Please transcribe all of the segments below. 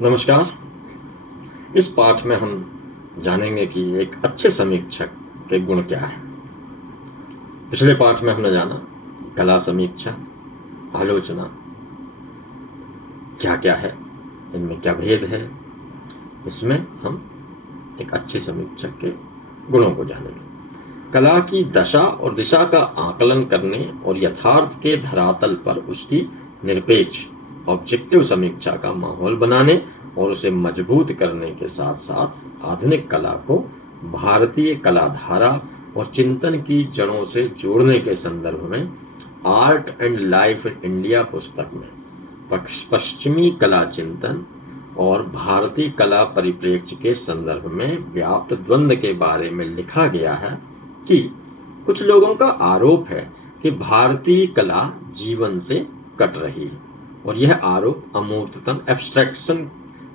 नमस्कार। इस पाठ में हम जानेंगे कि एक अच्छे समीक्षक के गुण क्या है। पिछले पाठ में हमने जाना कला समीक्षा, आलोचना क्या क्या है, इनमें क्या भेद है। इसमें हम एक अच्छे समीक्षक के गुणों को जानेंगे। कला की दशा और दिशा का आकलन करने और यथार्थ के धरातल पर उसकी निरपेक्ष ऑब्जेक्टिव समीक्षा का माहौल बनाने और उसे मजबूत करने के साथ साथ आधुनिक कला को भारतीय कलाधारा और चिंतन की जड़ों से जोड़ने के संदर्भ में art and life in India पुस्तक में पश्चिमी कला चिंतन और भारतीय कला परिप्रेक्ष्य के संदर्भ में व्याप्त द्वंद्व के बारे में लिखा गया है कि कुछ लोगों का आरोप है कि भारतीय कला जीवन से कट रही है और यह आरोप अमूर्ततम एब्स्ट्रैक्शन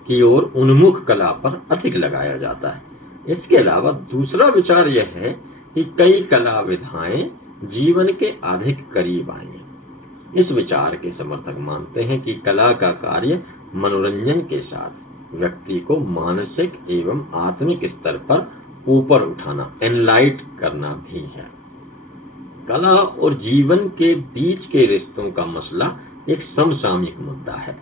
की ओर उन्मुख कला पर अधिक लगाया जाता है। इसके अलावा दूसरा विचार यह है कि कई कला विधाएं जीवन के अधिक करीब आई हैं। इस विचार के समर्थक मानते हैं कि कला का कार्य मनोरंजन के साथ व्यक्ति को मानसिक एवं आत्मिक स्तर पर ऊपर उठाना, एनलाइट करना भी है। कला और जीवन के बीच के रिश्तों का मसला एक समसामयिक मुद्दा है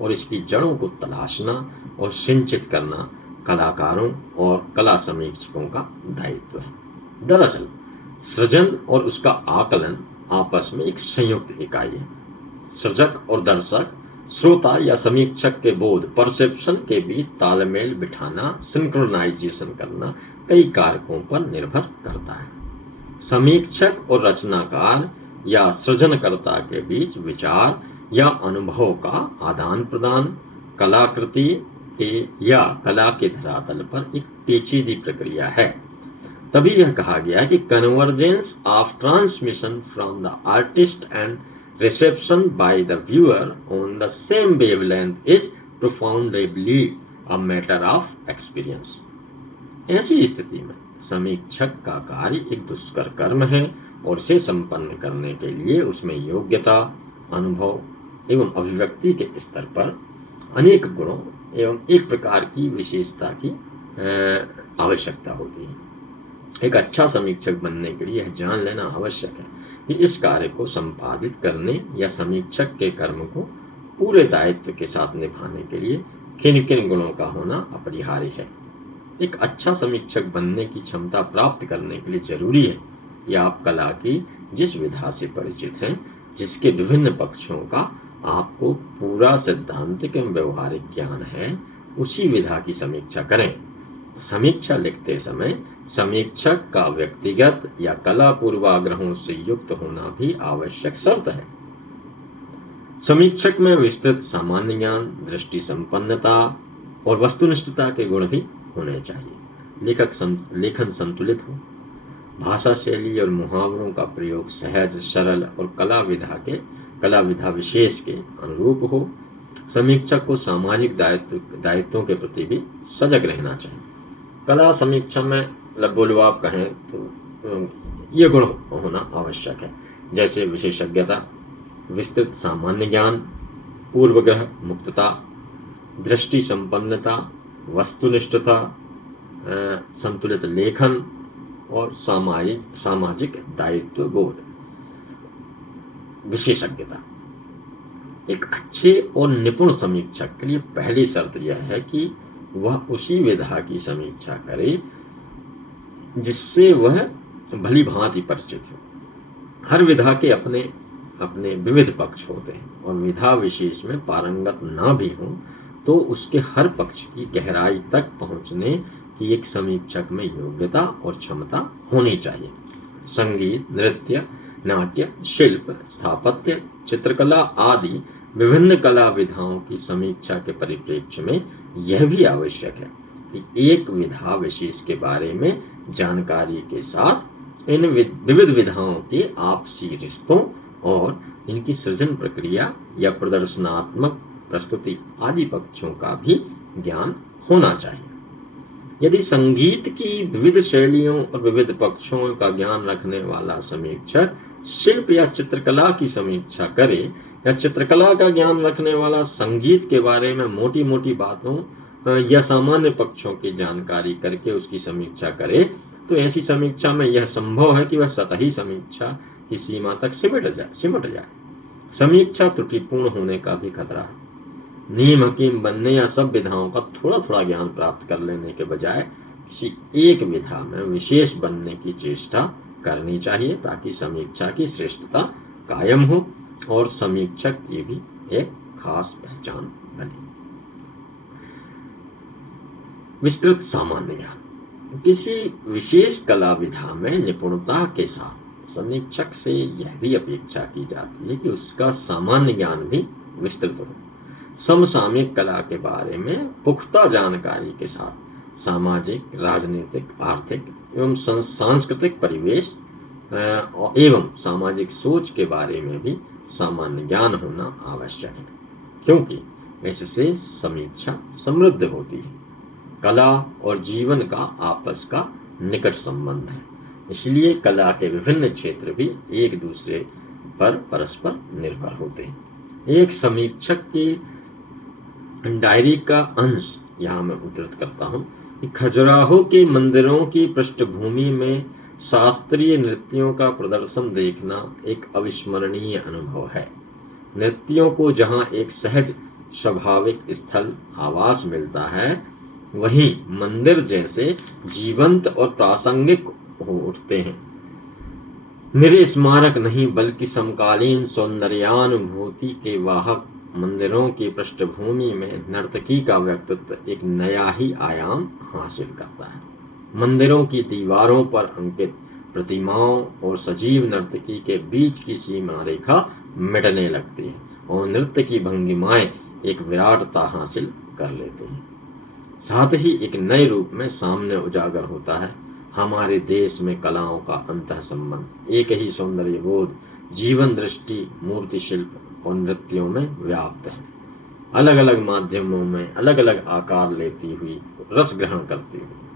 और इसकी जड़ों को तलाशना और सिंचित करना कलाकारों और कला समीक्षकों का दायित्व है। दरअसल सृजन और उसका आकलन आपस में एक संयुक्त इकाई है। सृजक और दर्शक, श्रोता या समीक्षक के बोध, परसेप्शन के बीच तालमेल बिठाना, सिंक्रोनाइजेशन करना कई कारकों पर निर्भर करता है। समीक्षक और रचनाकार या सृजनकर्ता के बीच विचार या अनुभव का आदान प्रदान कलाकृति के या कला के धरातल पर एक पेचीदी प्रक्रिया है। तभी यह कहा गया कि convergence of transmission from the artist and reception by the viewer on the same wavelength is profoundly a matter of experience. ऐसी स्थिति में समीक्षक का कार्य एक दुष्कर कर्म है और इसे संपन्न करने के लिए उसमें योग्यता, अनुभव एवं अभिव्यक्ति के स्तर पर अनेक गुणों एवं एक प्रकार की विशेषता की आवश्यकता होती है। एक अच्छा समीक्षक बनने के लिए यह जान लेना आवश्यक है कि इस कार्य को संपादित करने या समीक्षक के कर्म को पूरे दायित्व के साथ निभाने के लिए किन किन गुणों का होना अपरिहार्य है। एक अच्छा समीक्षक बनने की क्षमता प्राप्त करने के लिए जरूरी है कि आप कला की जिस विधा से परिचित हैं, जिसके विभिन्न पक्षों का आपको पूरा सिद्धांतिक एवं व्यवहारिक ज्ञान है, उसी विधा की समीक्षा करें। समीक्षा लिखते समय समीक्षक का व्यक्तिगत या कला पूर्वाग्रहों से युक्त होना भी आवश्यक शर्त है। समीक्षक में विस्तृत सामान्य ज्ञान, दृष्टि संपन्नता और वस्तुनिष्ठता के गुण भी होने चाहिए। लेखन संतुलित हो, भाषा शैली और मुहावरों का प्रयोग सहज, सरल और कला विधा विशेष के अनुरूप हो। समीक्षक को सामाजिक दायित्वों के प्रति भी सजग रहना चाहिए। कला समीक्षा में लबोलवाब कहें तो ये गुण होना आवश्यक है, जैसे विशेषज्ञता, विस्तृत सामान्य ज्ञान, पूर्वग्रह मुक्तता, दृष्टि संपन्नता, वस्तुनिष्ठता, संतुलित लेखन और सामाजिक दायित्व बोध। विशेषज्ञता। एक अच्छे और निपुण समीक्षक के लिए पहली शर्त यह है कि वह उसी विधा की समीक्षा करे जिससे वह भली भांति परिचित हो। हर विधा के अपने अपने विविध पक्ष होते हैं और विधा विशेष में पारंगत ना भी हो तो उसके हर पक्ष की गहराई तक पहुंचने की एक समीक्षक में योग्यता और क्षमता होनी चाहिए। संगीत, नृत्य, नाट्य, शिल्प, स्थापत्य, चित्रकला आदि विभिन्न कला विधाओं की समीक्षा के परिप्रेक्ष्य में यह भी आवश्यक है कि एक विधा विशेष के बारे में जानकारी के साथ इन विविध विधाओं के आपसी रिश्तों और इनकी सृजन प्रक्रिया या प्रदर्शनात्मक प्रस्तुति आदि पक्षों का भी ज्ञान होना चाहिए। यदि संगीत की विविध शैलियों और विविध पक्षों का ज्ञान रखने वाला समीक्षक शिल्प या चित्रकला की समीक्षा करे या चित्रकला का ज्ञान रखने वाला संगीत के बारे में मोटी मोटी बातों या सामान्य पक्षों की जानकारी करके उसकी समीक्षा करे, तो ऐसी समीक्षा में यह संभव है कि वह सतही समीक्षा की सीमा तक सिमट जाए। समीक्षा त्रुटिपूर्ण होने का भी खतरा है। नीम हकीम बनने या सब विधाओं का थोड़ा थोड़ा ज्ञान प्राप्त कर लेने के बजाय किसी एक विधा में विशेष बनने की चेष्टा करनी चाहिए, ताकि समीक्षा की श्रेष्ठता कायम हो और समीक्षक की भी एक खास पहचान बने। विस्तृत सामान्य ज्ञान। किसी विशेष कला विधा में निपुणता के साथ समीक्षक से यह भी अपेक्षा की जाती है कि उसका सामान्य ज्ञान भी विस्तृत हो। समसामयिक कला के बारे में पुख्ता जानकारी के साथ सामाजिक, राजनीतिक, आर्थिक एवं सांस्कृतिक परिवेश एवं सामाजिक सोच के बारे में भी सामान्य ज्ञान होना आवश्यक है, क्योंकि इससे समीक्षा समृद्ध होती है। कला और जीवन का आपस का निकट संबंध है, इसलिए कला के विभिन्न क्षेत्र भी एक दूसरे पर परस्पर निर्भर होते हैं। एक समीक्षक की डायरी का अंश यहाँ मैं उद्धृत करता हूँ कि खजुराहो के मंदिरों की पृष्ठभूमि में शास्त्रीय नृत्यों का प्रदर्शन देखना एक अविस्मरणीय अनुभव है। नृत्यों को जहाँ एक सहज स्वाभाविक स्थल आवास मिलता है, वहीं मंदिर जैसे जीवंत और प्रासंगिक हो उठते हैं। निरे स्मारक नहीं बल्कि समकालीन सौंदर्यानुभूति के वाहक मंदिरों की पृष्ठभूमि में नर्तकी का व्यक्तित्व एक नया ही आयाम हासिल करता है। मंदिरों की दीवारों पर अंकित प्रतिमाओं और सजीव नर्तकी के बीच की सीमा रेखा मिटने लगती है और नृत्य की भंगिमाएं एक विराटता हासिल कर लेती हैं। साथ ही एक नए रूप में सामने उजागर होता है। हमारे देश में कलाओं का अंतः संबंध एक ही सौंदर्य बोध, जीवन दृष्टि, मूर्ति शिल्प और नृत्यों में व्याप्त है। अलग अलग माध्यमों में अलग अलग आकार लेती हुई, रस ग्रहण करती हुई।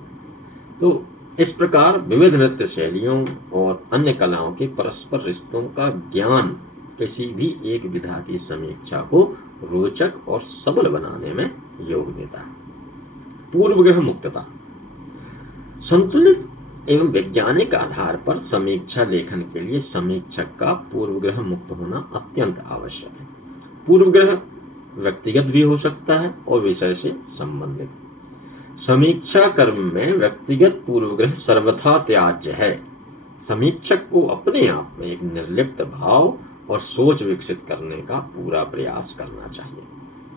तो इस प्रकार विविध नृत्य शैलियों और अन्य कलाओं के परस्पर रिश्तों का ज्ञान किसी भी एक विधा की समीक्षा को रोचक और सबल बनाने में योग देता है। पूर्वग्रह मुक्तता। संतुलित एवं वैज्ञानिक आधार पर समीक्षा लेखन के लिए समीक्षक का पूर्वग्रह मुक्त होना अत्यंत आवश्यक है। पूर्वग्रह व्यक्तिगत भी हो सकता है और विषय से संबंधित। समीक्षा कर्म में व्यक्तिगत पूर्वग्रह सर्वथा त्याज्य है। समीक्षक को अपने आप में एक निर्लिप्त भाव और सोच विकसित करने का पूरा प्रयास करना चाहिए,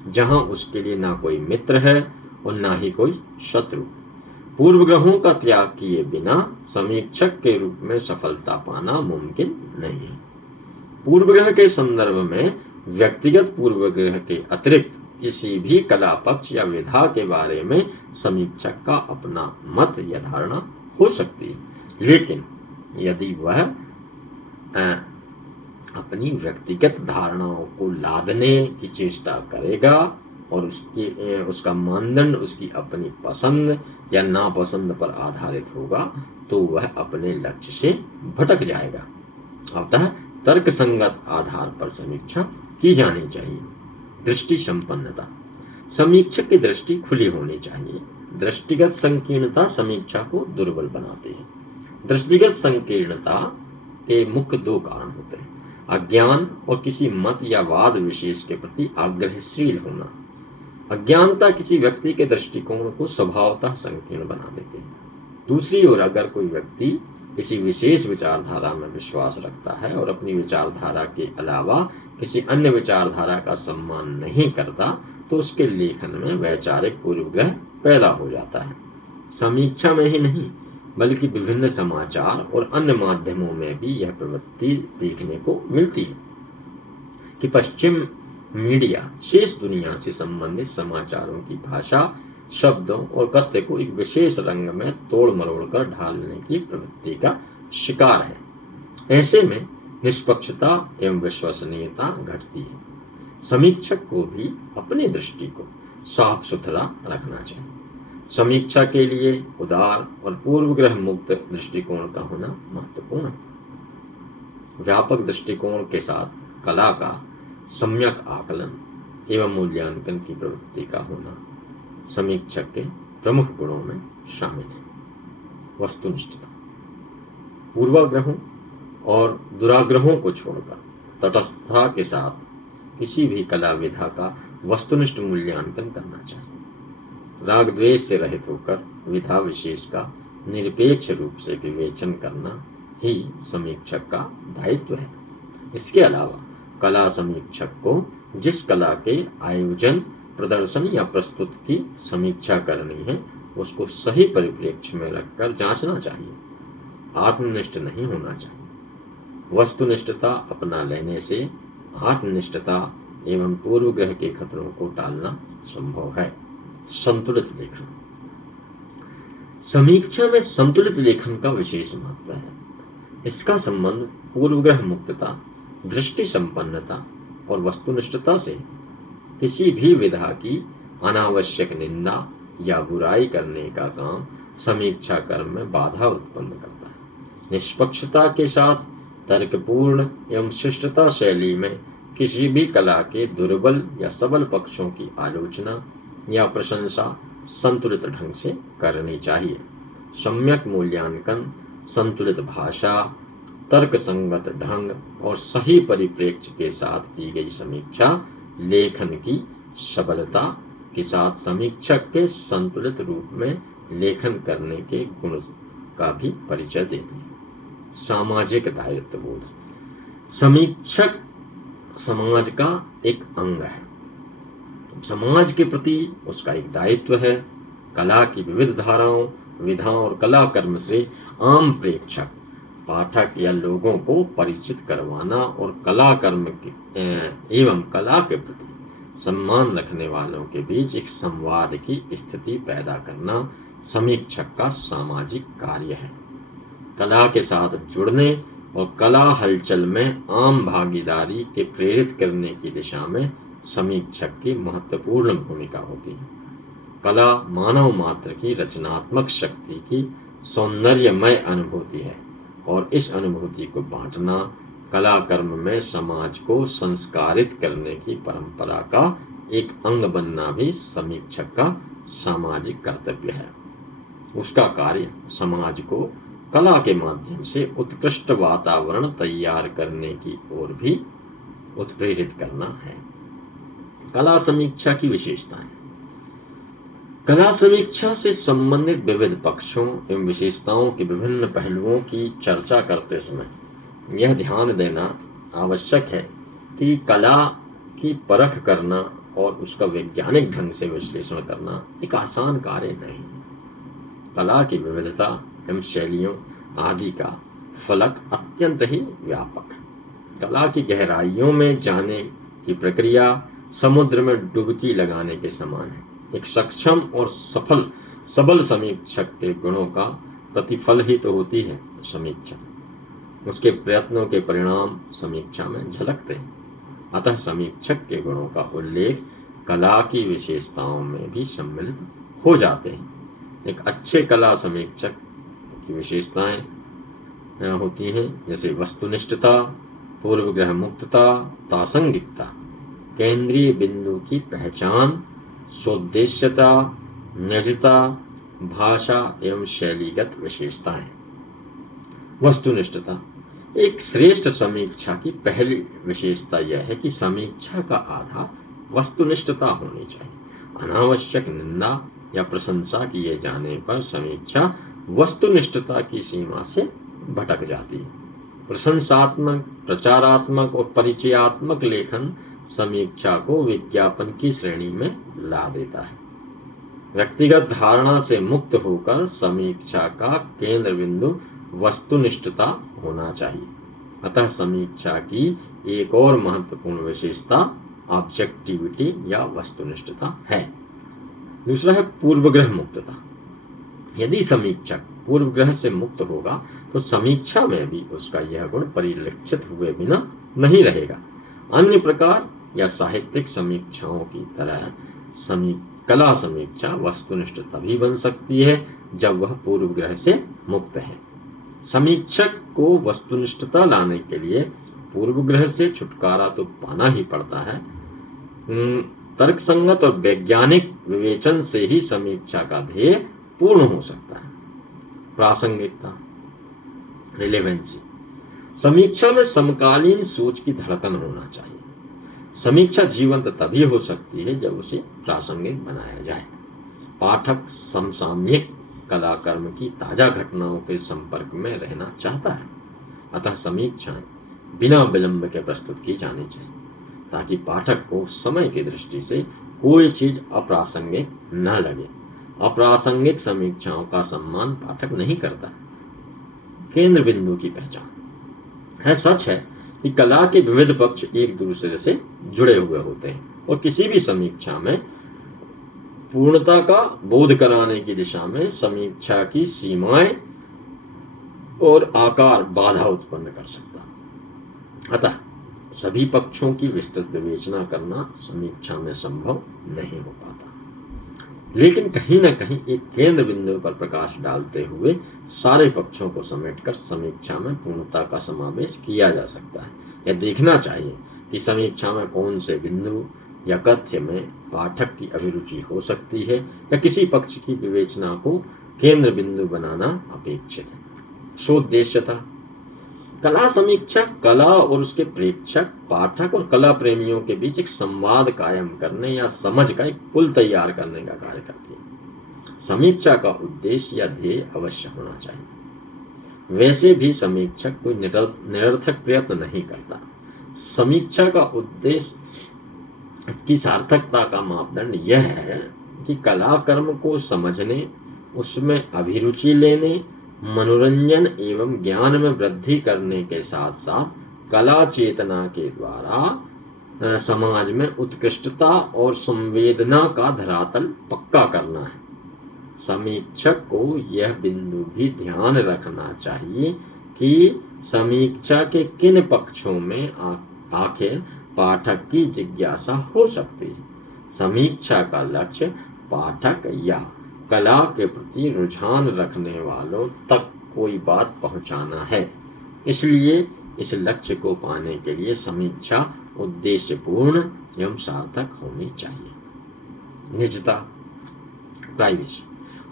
जहां उसके लिए ना कोई मित्र है और ना ही कोई शत्रु। पूर्वग्रहों का त्याग किए बिना समीक्षक के रूप में सफलता पाना मुमकिन नहीं है। पूर्वग्रह के संदर्भ में व्यक्तिगत पूर्वग्रह के अतिरिक्त किसी भी कला पक्ष या विधा के बारे में समीक्षक का अपना मत या धारणा हो सकती है, लेकिन यदि वह अपनी व्यक्तिगत धारणाओं को लादने की चेष्टा करेगा और उसका मानदंड उसकी अपनी पसंद या नापसंद पर आधारित होगा, तो वह अपने लक्ष्य से भटक जाएगा। अतः तर्कसंगत आधार पर समीक्षा की जानी चाहिए। दृष्टि संपन्नता। समीक्षक की दृष्टि खुली होनी चाहिए। दृष्टिगत संकीर्णता समीक्षा को दुर्बल बनाती है। दृष्टिगत संकीर्णता के मुख्य दो कारण होते हैं: अज्ञान और किसी मत या वाद विशेष के प्रति आग्रहशील होना। अज्ञानता किसी व्यक्ति के दृष्टिकोण को स्वभावतः संकीर्ण बना देती है। दूसरी ओर अगर कोई व्यक्ति किसी विशेष विचारधारा में विश्वास रखता है और अपनी विचारधारा के अलावा किसी अन्य विचारधारा का सम्मान नहीं करता, तो उसके लेखन में वैचारिक पूर्वग्रह पैदा हो जाता है। समीक्षा में ही नहीं बल्कि विभिन्न समाचार और अन्य माध्यमों में भी यह प्रवृत्ति देखने को मिलती है कि पश्चिम मीडिया शेष दुनिया से संबंधित समाचारों की भाषा, शब्दों और कथ्य को एक विशेष रंग में तोड़ मरोड़ कर ढालने की प्रवृत्ति का शिकार है। ऐसे में निष्पक्षता एवं विश्वसनीयता घटती है। समीक्षक को भी अपनी दृष्टि को साफ सुथरा रखना चाहिए। समीक्षा के लिए उदार और पूर्वग्रह मुक्त दृष्टिकोण का होना महत्वपूर्ण है। व्यापक दृष्टिकोण के साथ कला का सम्यक आकलन एवं मूल्यांकन की प्रवृत्ति का होना समीक्षक के प्रमुख गुणों में शामिल है। वस्तुनिष्ठता पूर्वाग्रहों और दुराग्रहों को छोड़कर तटस्थता के साथ किसी भी कला विधा का वस्तुनिष्ठ मूल्यांकन करना चाहिए। राग द्वेष से रहित होकर विधा विशेष का निरपेक्ष रूप से विवेचन करना ही समीक्षक का दायित्व है। इसके अलावा कला समीक्षक को जिस कला के आयोजन, प्रदर्शन या प्रस्तुत की समीक्षा करनी है उसको सही परिप्रेक्ष्य में रखकर जांचना चाहिए। आत्मनिष्ठ नहीं होना चाहिए। वस्तुनिष्ठता अपना लेने से आत्मनिष्ठता एवं पूर्वग्रह के खतरों को टालना संभव है। संतुलित लेखन समीक्षा में संतुलित लेखन का विशेष महत्व है। इसका संबंध पूर्वग्रह मुक्तता, दृष्टि संपन्नता और वस्तुनिष्ठता से किसी भी विधा की अनावश्यक निंदा या बुराई करने का काम समीक्षा कर्म में बाधा उत्पन्न करता है। निष्पक्षता के साथ तर्कपूर्ण एवं शिष्टता शैली में किसी भी कला के दुर्बल या सबल पक्षों की आलोचना या प्रशंसा संतुलित ढंग से करनी चाहिए। सम्यक मूल्यांकन, संतुलित भाषा, तर्क संगत ढंग और सही परिप्रेक्ष्य के साथ की गई समीक्षा लेखन की सबलता के साथ समीक्षक के संतुलित रूप में लेखन करने के गुण का भी परिचय देती है। सामाजिक दायित्व बोध समीक्षक समाज का एक अंग है। समाज के प्रति उसका एक दायित्व है। कला की विविध धाराओं, विधाओं और कला कर्म से आम प्रेक्षक, पाठक या लोगों को परिचित करवाना और कला कर्म एवं कला के प्रति सम्मान रखने वालों के बीच एक संवाद की स्थिति पैदा करना समीक्षक का सामाजिक कार्य है। कला के साथ जुड़ने और कला हलचल में आम भागीदारी के प्रेरित करने की दिशा में समीक्षक की महत्वपूर्ण भूमिका होती है। कला मानव मात्र की रचनात्मक शक्ति की सौंदर्यमय अनुभूति है और इस अनुभूति को बांटना, कला कर्म में समाज को संस्कारित करने की परंपरा का एक अंग बनना भी समीक्षक का सामाजिक कर्तव्य है। उसका कार्य समाज को कला के माध्यम से उत्कृष्ट वातावरण तैयार करने की ओर भी उत्प्रेरित करना है। कला समीक्षा की विशेषताएं कला समीक्षा से संबंधित विविध पक्षों एवं विशेषताओं के विभिन्न पहलुओं की चर्चा करते समय यह ध्यान देना आवश्यक है कि कला की परख करना और उसका वैज्ञानिक ढंग से विश्लेषण करना एक आसान कार्य नहीं है। कला की विविधता एवं शैलियों आदि का फलक अत्यंत ही व्यापक है। कला की गहराइयों में जाने की प्रक्रिया समुद्र में डुबकी लगाने के समान है। एक सक्षम और सबल समीक्षक के गुणों का प्रतिफल ही तो होती है समीक्षा। उसके प्रयत्नों के परिणाम समीक्षा में झलकते हैं। अतः समीक्षक के गुणों का उल्लेख कला की विशेषताओं में भी सम्मिलित हो जाते हैं। एक अच्छे कला समीक्षक की विशेषताएं होती हैं जैसे वस्तुनिष्ठता, पूर्वग्रह मुक्तता, प्रासंगिकता, केंद्रीय बिंदु की पहचान, सोद्देश्यता, निजता, भाषा एवं शैलीगत विशेषताएं। वस्तुनिष्ठता एक श्रेष्ठ समीक्षा की पहली विशेषता यह है कि समीक्षा का आधार वस्तुनिष्ठता होनी चाहिए। अनावश्यक निंदा या प्रशंसा किए जाने पर समीक्षा वस्तुनिष्ठता की सीमा से भटक जाती है। प्रशंसात्मक, प्रचारात्मक और परिचयात्मक लेखन समीक्षा को विज्ञापन की श्रेणी में ला देता है। व्यक्तिगत धारणा से मुक्त होकर समीक्षा का केंद्र बिंदु वस्तुनिष्ठता होना चाहिए। अतः समीक्षा की एक और महत्वपूर्ण विशेषता ऑब्जेक्टिविटी या वस्तुनिष्ठता है। दूसरा है पूर्वग्रह मुक्तता। यदि समीक्षक पूर्वग्रह से मुक्त होगा तो समीक्षा में भी उसका यह गुण परिलक्षित हुए बिना नहीं रहेगा। अन्य प्रकार या साहित्यिक समीक्षाओं की तरह कला समीक्षा वस्तुनिष्ठ तभी बन सकती है जब वह पूर्वग्रह से मुक्त है। समीक्षक को वस्तुनिष्ठता लाने के लिए पूर्वग्रह से छुटकारा तो पाना ही पड़ता है। तर्क संगत और वैज्ञानिक विवेचन से ही समीक्षा का ध्येय पूर्ण हो सकता है। प्रासंगिकता, रिलेवेंसी। समीक्षा में समकालीन सोच की धड़कन होना चाहिए। समीक्षा जीवंत तभी हो सकती है जब उसे प्रासंगिक बनाया जाए। पाठक समसामयिक कलाकर्म की ताजा घटनाओं के संपर्क में रहना चाहता है, अतः समीक्षाएं बिना विलंब के प्रस्तुत की जानी चाहिए ताकि पाठक को समय की दृष्टि से कोई चीज अप्रासंगिक न लगे। अप्रासंगिक समीक्षाओं का सम्मान पाठक नहीं करता। केंद्र बिंदु की पहचान है। सच है कि कला के विविध पक्ष एक दूसरे से जुड़े हुए होते हैं और किसी भी समीक्षा में पूर्णता का बोध कराने की दिशा में समीक्षा की सीमाएं और आकार बाधा उत्पन्न कर सकता। अतः सभी पक्षों की विस्तृत विवेचना करना समीक्षा में संभव नहीं हो पाता, लेकिन कहीं न कहीं एक केंद्र बिंदु पर प्रकाश डालते हुए सारे पक्षों को समेटकर समीक्षा में पूर्णता का समावेश किया जा सकता है। यह देखना चाहिए कि समीक्षा में कौन से बिंदु या कथ्य में पाठक की अभिरुचि हो सकती है या किसी पक्ष की विवेचना को केंद्र बिंदु बनाना अपेक्षित है। सोद्देश्यता। कला समीक्षा कला और उसके प्रेक्षक, पाठक और कला प्रेमियों के बीच एक संवाद कायम करने या समझ का एक पुल तैयार करने का कार्य करती है। समीक्षा का उद्देश्य या ध्येय अवश्य होना चाहिए। वैसे भी समीक्षक कोई निरर्थक प्रयत्न नहीं करता। समीक्षा का उद्देश्य की सार्थकता का मापदंड यह है कि कलाकर्म को समझने, उसमें अभिरुचि लेने, मनोरंजन एवं ज्ञान में वृद्धि करने के साथ साथ कला चेतना के द्वारा समाज में उत्कृष्टता और संवेदना का धरातल पक्का करना है। समीक्षक को यह बिंदु भी ध्यान रखना चाहिए कि समीक्षा के किन पक्षों में आखिर पाठक की जिज्ञासा हो सकती है। समीक्षा का लक्ष्य पाठक या कला के प्रति रुझान रखने वालों तक कोई बात पहुंचाना है। इसलिए इस लक्ष्य को पाने के लिए समीक्षा उद्देश्यपूर्ण एवं सार्थक होनी चाहिए। निजता, प्राइवेसी।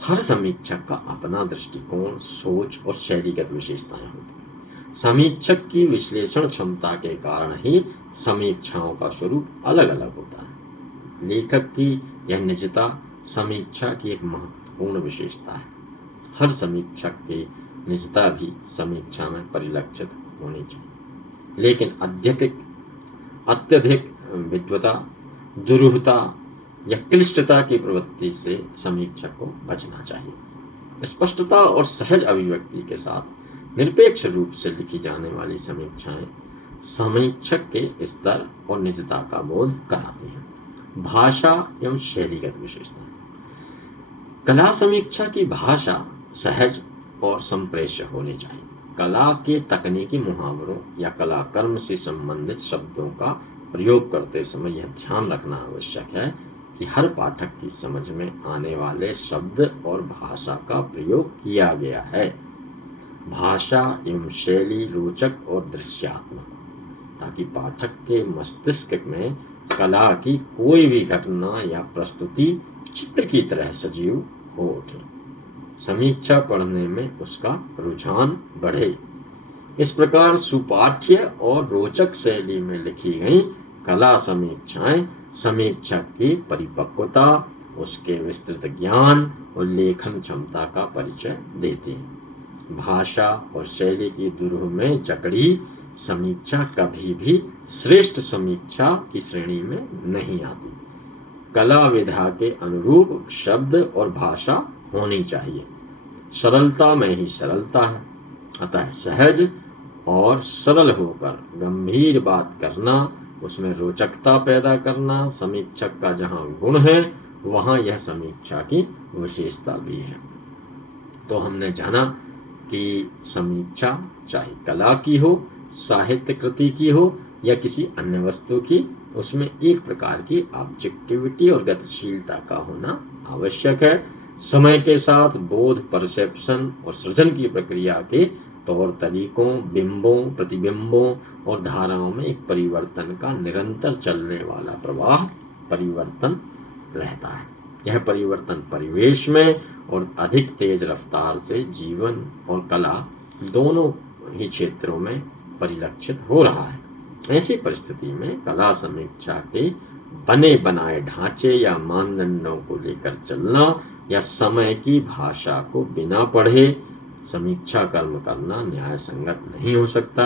हर समीक्षक का अपना दृष्टिकोण, सोच और शैलीगत विशेषताएं होती हैं। समीक्षक की विश्लेषण क्षमता के कारण ही समीक्षाओं का स्वरूप अलग अलग होता है। लेखक की यह निजता समीक्षा की एक महत्वपूर्ण विशेषता है। हर समीक्षक की निजता भी समीक्षा में परिलक्षित होनी चाहिए, लेकिन अत्यधिक विद्वता, दुरूहता या क्लिष्टता की प्रवृत्ति से समीक्षक को बचना चाहिए। स्पष्टता और सहज अभिव्यक्ति के साथ निरपेक्ष रूप से लिखी जाने वाली समीक्षाएं समीक्षक के स्तर और निजता का बोध कराती हैं। भाषा एवं शैलीगत विशेषता। कला समीक्षा की भाषा सहज और संप्रेष्य होनी चाहिए। कला के तकनीकी मुहावरों या कलाकर्म से संबंधित शब्दों का प्रयोग करते समय यह ध्यान रखना आवश्यक है कि हर पाठक की समझ में आने वाले शब्द और भाषा का प्रयोग किया गया है। भाषा एवं शैली रोचक और दृश्यात्मक, ताकि पाठक के मस्तिष्क में कला की कोई भी घटना या प्रस्तुति चित्र की तरह सजीव हो उठे, समीक्षा पढ़ने में उसका रुझान बढ़े। इस प्रकार सुपाठ्य और रोचक शैली में लिखी गई कला समीक्षाएं समीक्षक की परिपक्वता, उसके विस्तृत ज्ञान और लेखन क्षमता का परिचय देती हैं। भाषा और शैली की दुरूह में जकड़ी समीक्षा कभी भी श्रेष्ठ समीक्षा की श्रेणी में नहीं आती। कला विधा के अनुरूप शब्द और भाषा होनी चाहिए। सरलता में ही सरलता है, अतः सहज और सरल होकर गंभीर बात करना, उसमें रोचकता पैदा करना समीक्षक का जहाँ गुण है वहाँ यह समीक्षा की विशेषता भी है। तो हमने जाना कि समीक्षा चाहे कला की हो, साहित्य कृति की हो या किसी अन्य वस्तु की, उसमें एक प्रकार की ऑब्जेक्टिविटी और गतिशीलता का होना आवश्यक है। समय के साथ बोध, परसेप्शन और सृजन की प्रक्रिया के तौर तरीकों, बिंबों, प्रतिबिंबों और धाराओं में एक परिवर्तन का निरंतर चलने वाला प्रवाह परिवर्तन रहता है। यह परिवर्तन परिवेश में और अधिक तेज रफ्तार से जीवन और कला दोनों ही क्षेत्रों में परिलक्षित हो रहा है। ऐसी परिस्थिति में कला समीक्षा के बने बनाए ढांचे या मानदंडों को लेकर चलना या समय की भाषा को बिना पढ़े समीक्षा कर्म करना न्याय संगत नहीं हो सकता।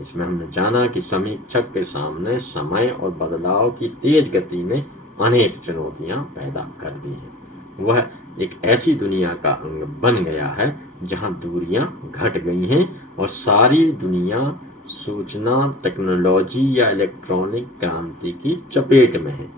इसमें हमने जाना कि समीक्षक के सामने समय और बदलाव की तेज गति ने अनेक चुनौतियां पैदा कर दी हैं। वह एक ऐसी दुनिया का अंग बन गया है जहां दूरियां घट गई हैं और सारी दुनिया सूचना टेक्नोलॉजी या इलेक्ट्रॉनिक क्रांति की चपेट में है।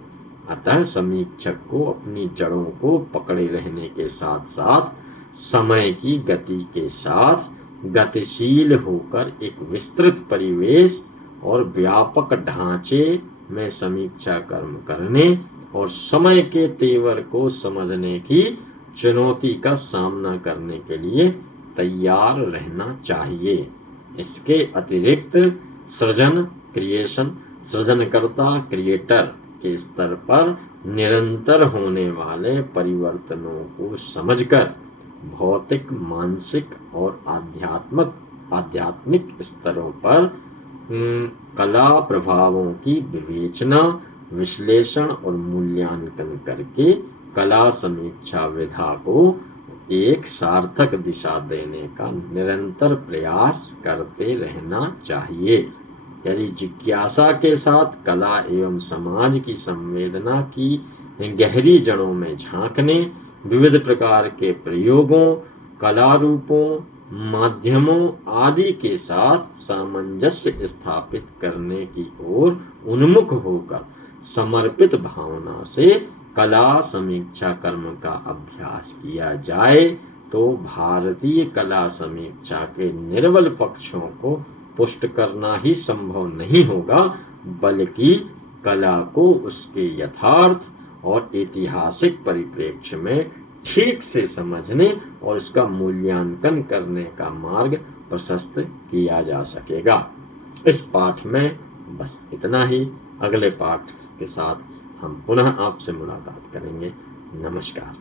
अतः समीक्षक को अपनी जड़ों को पकड़े रहने के साथ साथ समय की गति के साथ गतिशील होकर एक विस्तृत परिवेश और व्यापक ढांचे में समीक्षा कर्म करने और समय के तेवर को समझने की चुनौती का सामना करने के लिए तैयार रहना चाहिए। इसके अतिरिक्त सृजनकर्ता क्रिएटर के स्तर पर निरंतर होने वाले परिवर्तनों को समझकर भौतिक, मानसिक और आध्यात्मिक स्तरों पर कला प्रभावों की विवेचना, विश्लेषण और मूल्यांकन करके कला समीक्षा विधा को एक सार्थक दिशा देने का निरंतर प्रयास करते रहना चाहिए। यदि जिज्ञासा के साथ कला एवं समाज की संवेदना की गहरी जड़ों में झांकने, विविध प्रकार के प्रयोगों, कला रूपों, माध्यमों आदि के साथ सामंजस्य स्थापित करने की ओर उन्मुख होकर समर्पित भावना से कला समीक्षा कर्म का अभ्यास किया जाए तो भारतीय कला समीक्षा के निर्बल पक्षों को पुष्ट करना ही संभव नहीं होगा, बल्कि कला को उसके यथार्थ और ऐतिहासिक परिप्रेक्ष्य में ठीक से समझने और इसका मूल्यांकन करने का मार्ग प्रशस्त किया जा सकेगा। इस पाठ में बस इतना ही। अगले पाठ के साथ हम पुनः आपसे मुलाकात करेंगे। नमस्कार।